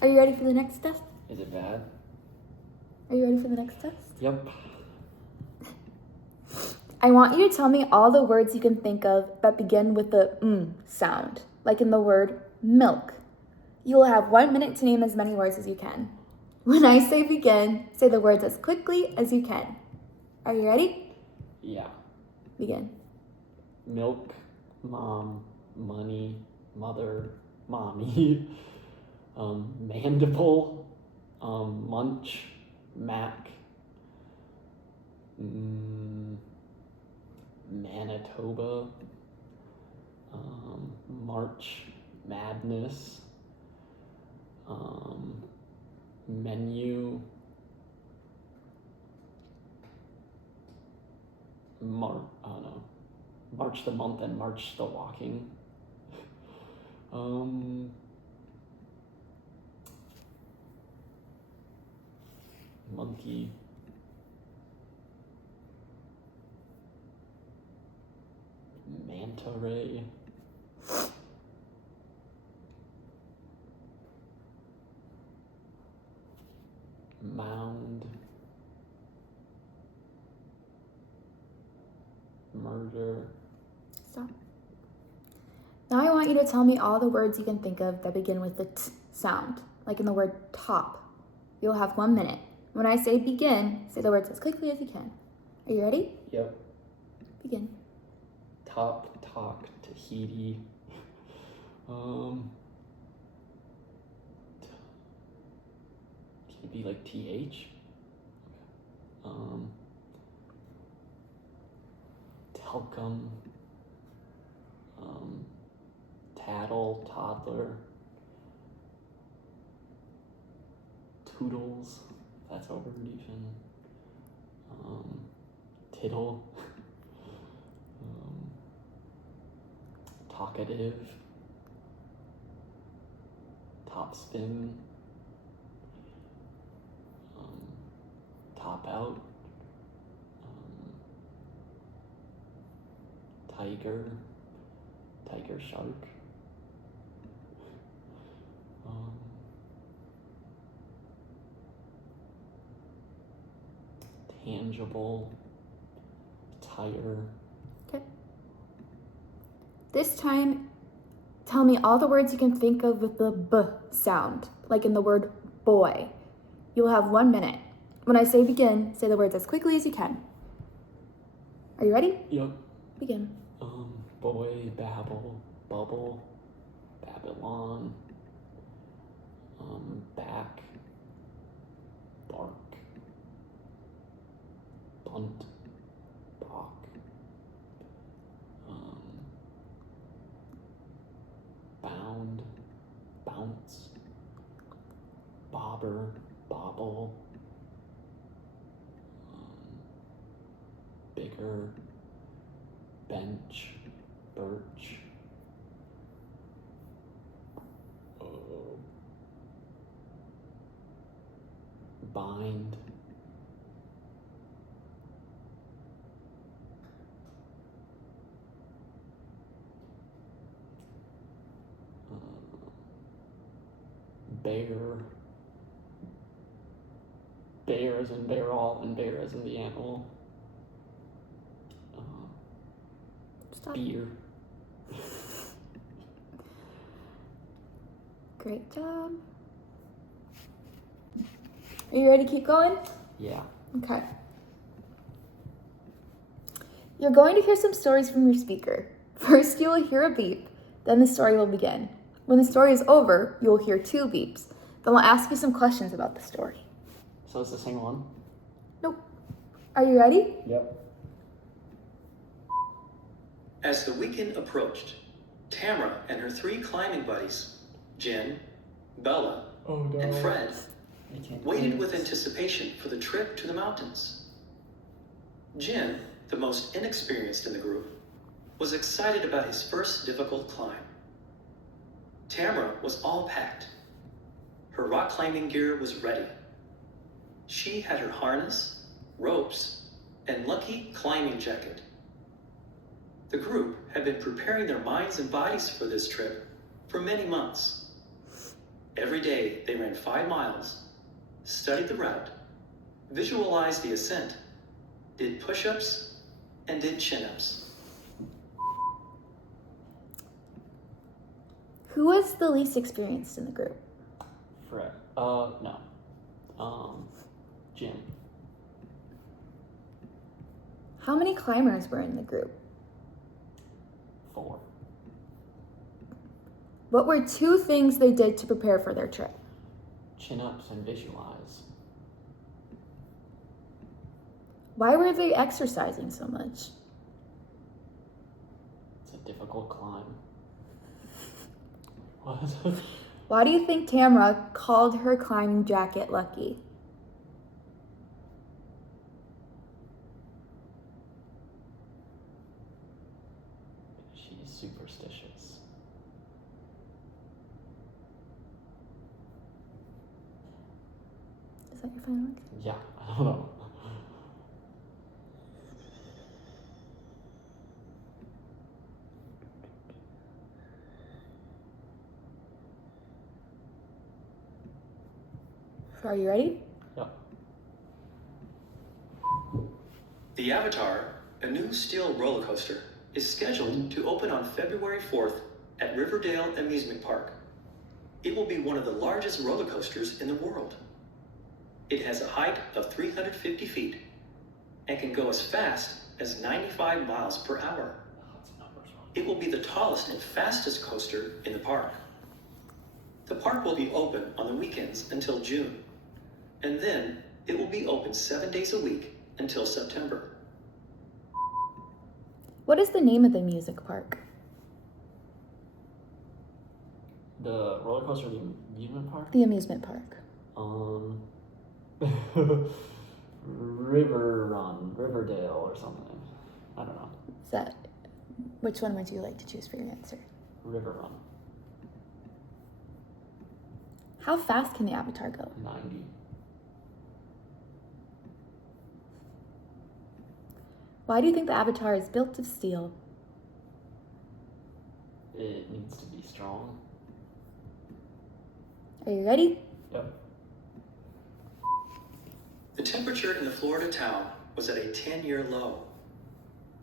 Are you ready for the next test? Is it bad? Are you ready for the next test? Yep. I want you to tell me all the words you can think of that begin with the sound, like in the word milk. You will have 1 minute to name as many words as you can. When I say begin, say the words as quickly as you can. Are you ready? Yeah. Begin. Milk, mom, money, mother, mommy, mandible, munch, Mac, Manitoba, March, madness, menu, March the month and March the walking. Monkey. Manta ray. Mound. Murder. Stop. Now I want you to tell me all the words you can think of that begin with the t sound, like in the word top. You'll have 1 minute. When I say begin, say the words as quickly as you can. Are you ready? Yep. Begin. Top, talk, Tahiti. Can it be like TH? Telcom. Tattle, toddler. Toodles, that's a word even. Tittle. Talkative. Topspin. Top out. Tiger. Tiger shark. Tangible. Tire. Okay. This time, tell me all the words you can think of with the b sound, like in the word boy. You will have 1 minute. When I say begin, say the words as quickly as you can. Are you ready? Yep. Begin. Boy, babble, bubble, Babylon, back, bark, bunt, bach, bound, bounce, bobber, bobble, bigger, bench, birch, bind, bear, bear as in barrel and bear as in the animal, Stop. beer. Great job. Are you ready to keep going? Yeah. Okay. You're going to hear some stories from your speaker. First, you will hear a beep, then the story will begin. When the story is over, you will hear 2 beeps. Then we'll ask you some questions about the story. So it's the same one? Nope. Are you ready? Yep. As the weekend approached, Tamara and her 3 climbing buddies, Jen, Bella, and Fred, waited with anticipation for the trip to the mountains. Jen, the most inexperienced in the group, was excited about his first difficult climb. Tamara was all packed. Her rock climbing gear was ready. She had her harness, ropes, and lucky climbing jacket. The group had been preparing their minds and bodies for this trip for many months. Every day they ran 5 miles, studied the route, visualized the ascent, did push-ups, and did chin-ups. Who was the least experienced in the group? Fred. No. Jim. How many climbers were in the group? 4. What were 2 things they did to prepare for their trip? Chin-ups and visualize. Why were they exercising so much? It's a difficult climb. What? Why do you think Tamara called her climbing jacket lucky? She's superstitious. Is that your final answer? Yeah, I don't know. Are you ready? Yeah. The Avatar, a new steel roller coaster, is scheduled to open on February 4th at Riverdale Amusement Park. It will be one of the largest roller coasters in the world. It has a height of 350 feet and can go as fast as 95 miles per hour. It will be the tallest and fastest coaster in the park. The park will be open on the weekends until June, and then it will be open 7 days a week until September. What is the name of the music park? The roller coaster, the amusement park? The amusement park. Riverdale or something. I don't know. Is that, which one would you like to choose for your answer? River Run. How fast can the Avatar go? 90. Why do you think the Avatar is built of steel? It needs to be strong. Are you ready? Yep. The temperature in the Florida town was at a 10-year low.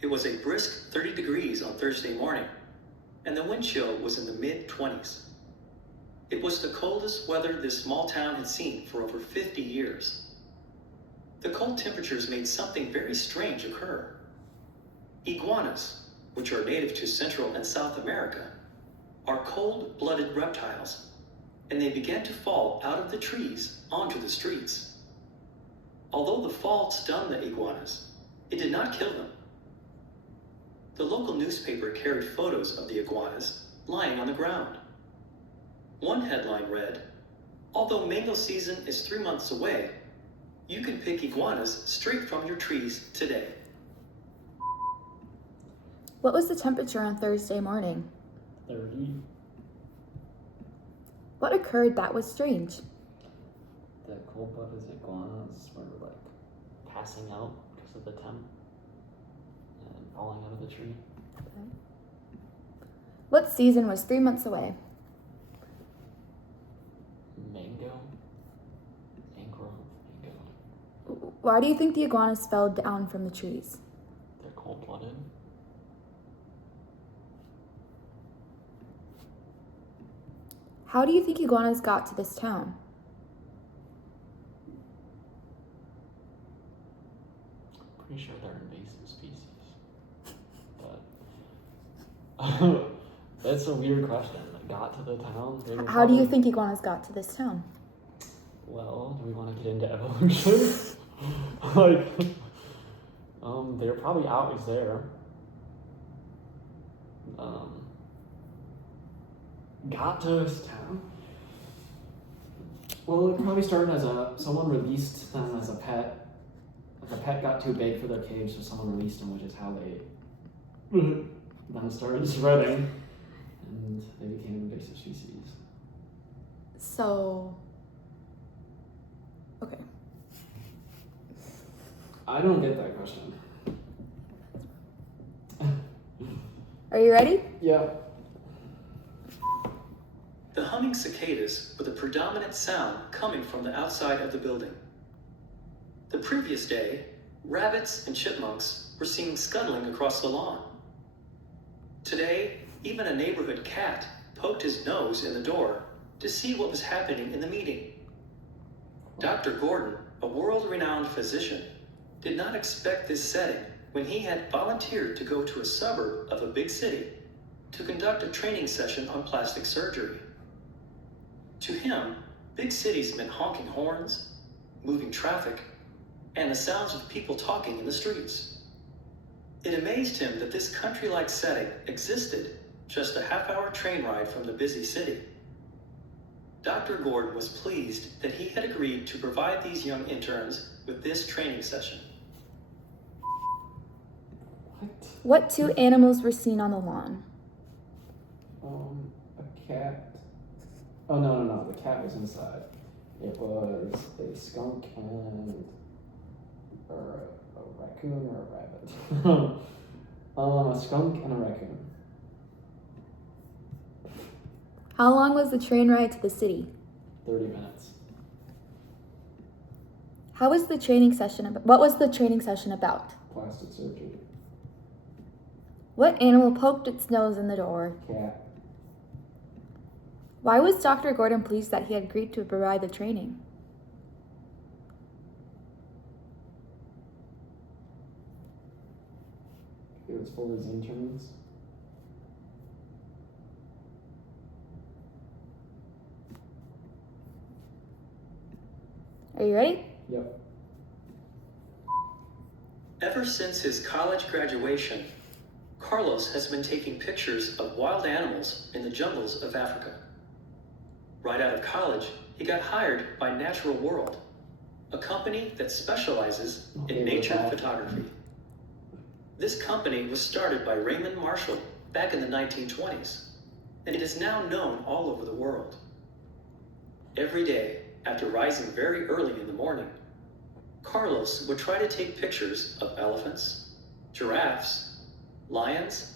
It was a brisk 30 degrees on Thursday morning, and the wind chill was in the mid-20s. It was the coldest weather this small town had seen for over 50 years. The cold temperatures made something very strange occur. Iguanas, which are native to Central and South America, are cold-blooded reptiles, and they began to fall out of the trees onto the streets. Although the fall stunned the iguanas, it did not kill them. The local newspaper carried photos of the iguanas lying on the ground. One headline read, "Although mango season is 3 months away, you can pick iguanas straight from your trees today." What was the temperature on Thursday morning? 30. What occurred that was strange? The cold-blooded iguanas were like passing out because of the temp and falling out of the tree. Okay. What season was 3 months away? Mango. Why do you think the iguanas fell down from the trees? They're cold-blooded. How do you think iguanas got to this town? Pretty sure they're invasive species. But that's a weird question. Got to the town? How do you think iguanas got to this town? Well, do we want to get into evolution? Like, they're probably always there. Got to this town? Well, it probably started as someone released them as a pet. The pet got too big for their cage, so someone released them, which is how they then started spreading, and they became an invasive species. So, okay. I don't get that question. Are you ready? Yeah. the humming cicadas were the predominant sound coming from the outside of the building. The previous day, rabbits and chipmunks were seen scuttling across the lawn. Today, even a neighborhood cat poked his nose in the door to see what was happening in the meeting. Dr. Gordon, a world-renowned physician, did not expect this setting when he had volunteered to go to a suburb of a big city to conduct a training session on plastic surgery. To him, big cities meant honking horns, moving traffic, and the sounds of people talking in the streets. It amazed him that this country-like setting existed just a half-hour train ride from the busy city. Dr. Gordon was pleased that he had agreed to provide these young interns with this training session. What two animals were seen on the lawn? A cat. Oh, no. The cat was inside. It was a skunk and a raccoon or a rabbit. A skunk and a raccoon. How long was the train ride to the city? 30 minutes. What was the training session about? Plastic surgery. What animal poked its nose in the door? Cat. Why was Dr. Gordon pleased that he had agreed to provide the training? It was for his interns. Are you ready? Yep. Ever since his college graduation, Carlos has been taking pictures of wild animals in the jungles of Africa. Right out of college, he got hired by Natural World, a company that specializes in nature photography. This company was started by Raymond Marshall back in the 1920s, and it is now known all over the world. Every day, after rising very early in the morning, Carlos would try to take pictures of elephants, giraffes, lions,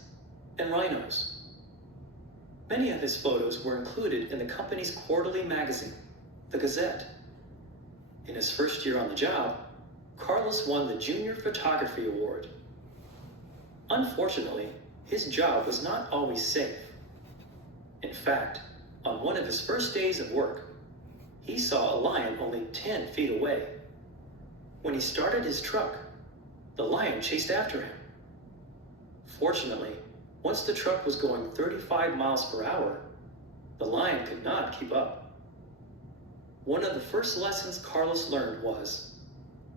and rhinos. Many of his photos were included in the company's quarterly magazine, The Gazette. In his first year on the job, Carlos won the Junior Photography Award. Unfortunately, his job was not always safe. In fact, on one of his first days of work, he saw a lion only 10 feet away. When he started his truck, the lion chased after him. Fortunately, once the truck was going 35 miles per hour, the lion could not keep up. One of the first lessons Carlos learned was,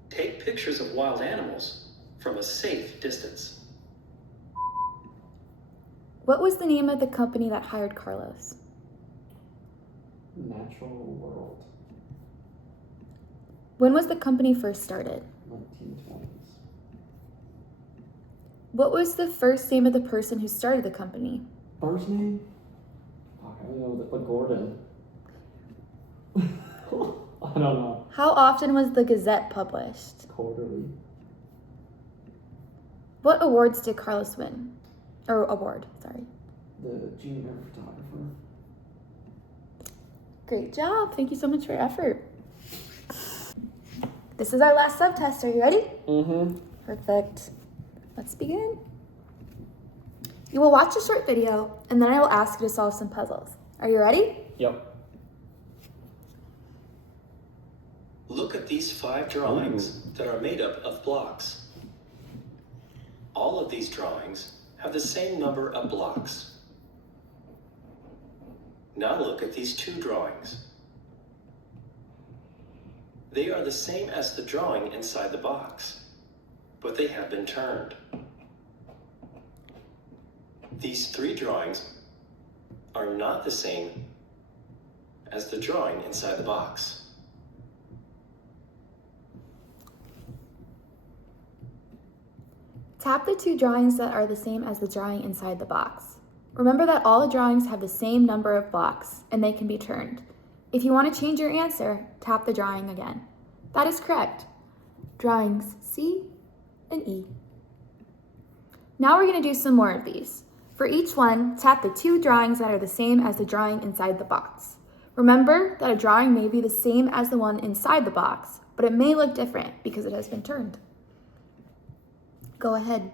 take pictures of wild animals from a safe distance. What was the name of the company that hired Carlos? Natural World. When was the company first started? 1920s. What was the first name of the person who started the company? First name? Fuck, I don't know, but Gordon. I don't know. How often was the Gazette published? Quarterly. What awards did Carlos win? Or award, sorry. The junior photographer. Great job. Thank you so much for your effort. This is our last subtest. Are you ready? Mm-hmm. Perfect. Let's begin. You will watch a short video, and then I will ask you to solve some puzzles. Are you ready? Yep. Look at these 5 drawings that are made up of blocks. All of these drawings have the same number of blocks. Now look at these 2 drawings. They are the same as the drawing inside the box, but they have been turned. These 3 drawings are not the same as the drawing inside the box. Tap the 2 drawings that are the same as the drawing inside the box. Remember that all the drawings have the same number of blocks, and they can be turned. If you want to change your answer, tap the drawing again. That is correct. Drawings C and E. Now we're going to do some more of these. For each one, tap the 2 drawings that are the same as the drawing inside the box. Remember that a drawing may be the same as the one inside the box, but it may look different because it has been turned. Go ahead.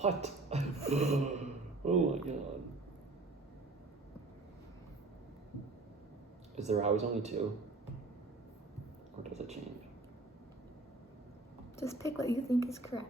What? Oh my god. Is there always only 2? Or does it change? Just pick what you think is correct.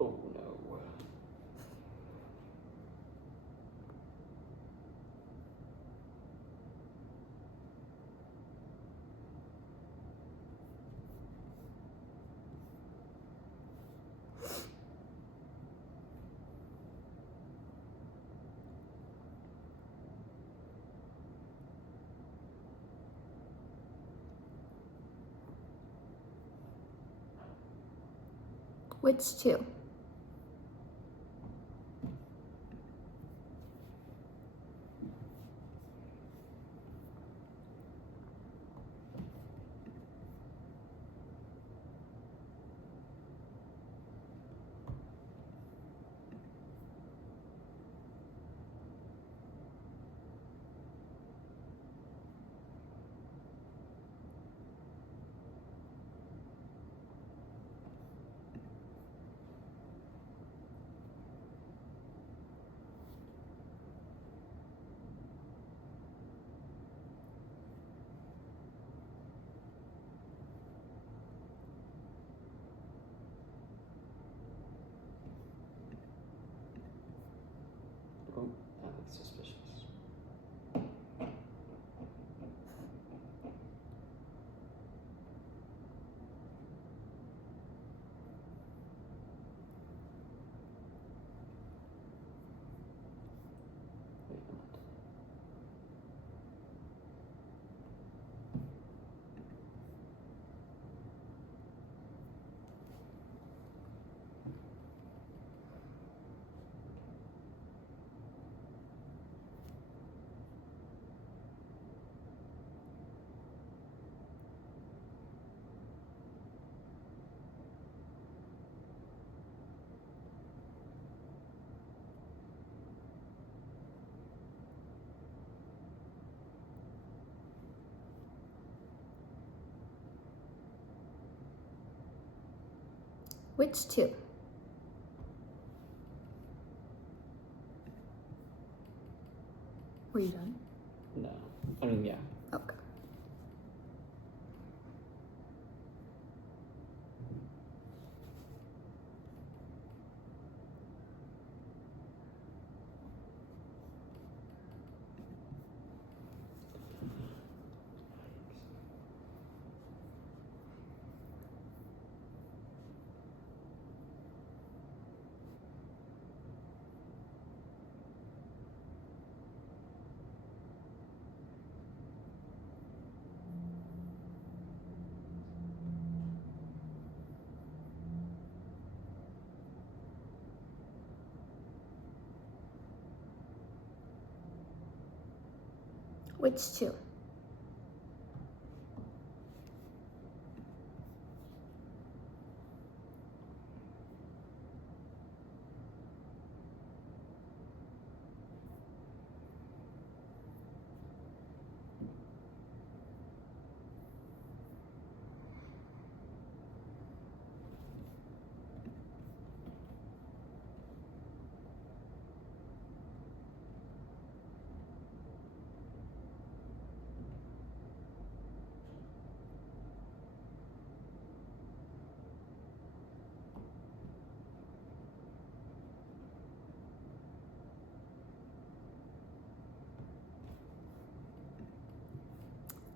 Oh no. Which 2? Oh, that looks suspicious. Wait a minute. Which 2? Were you done? No. I mean, yeah. Okay. Which 2?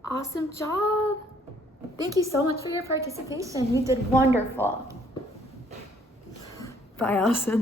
Awesome job. Thank you so much for your participation. You did wonderful. Bye, Allison.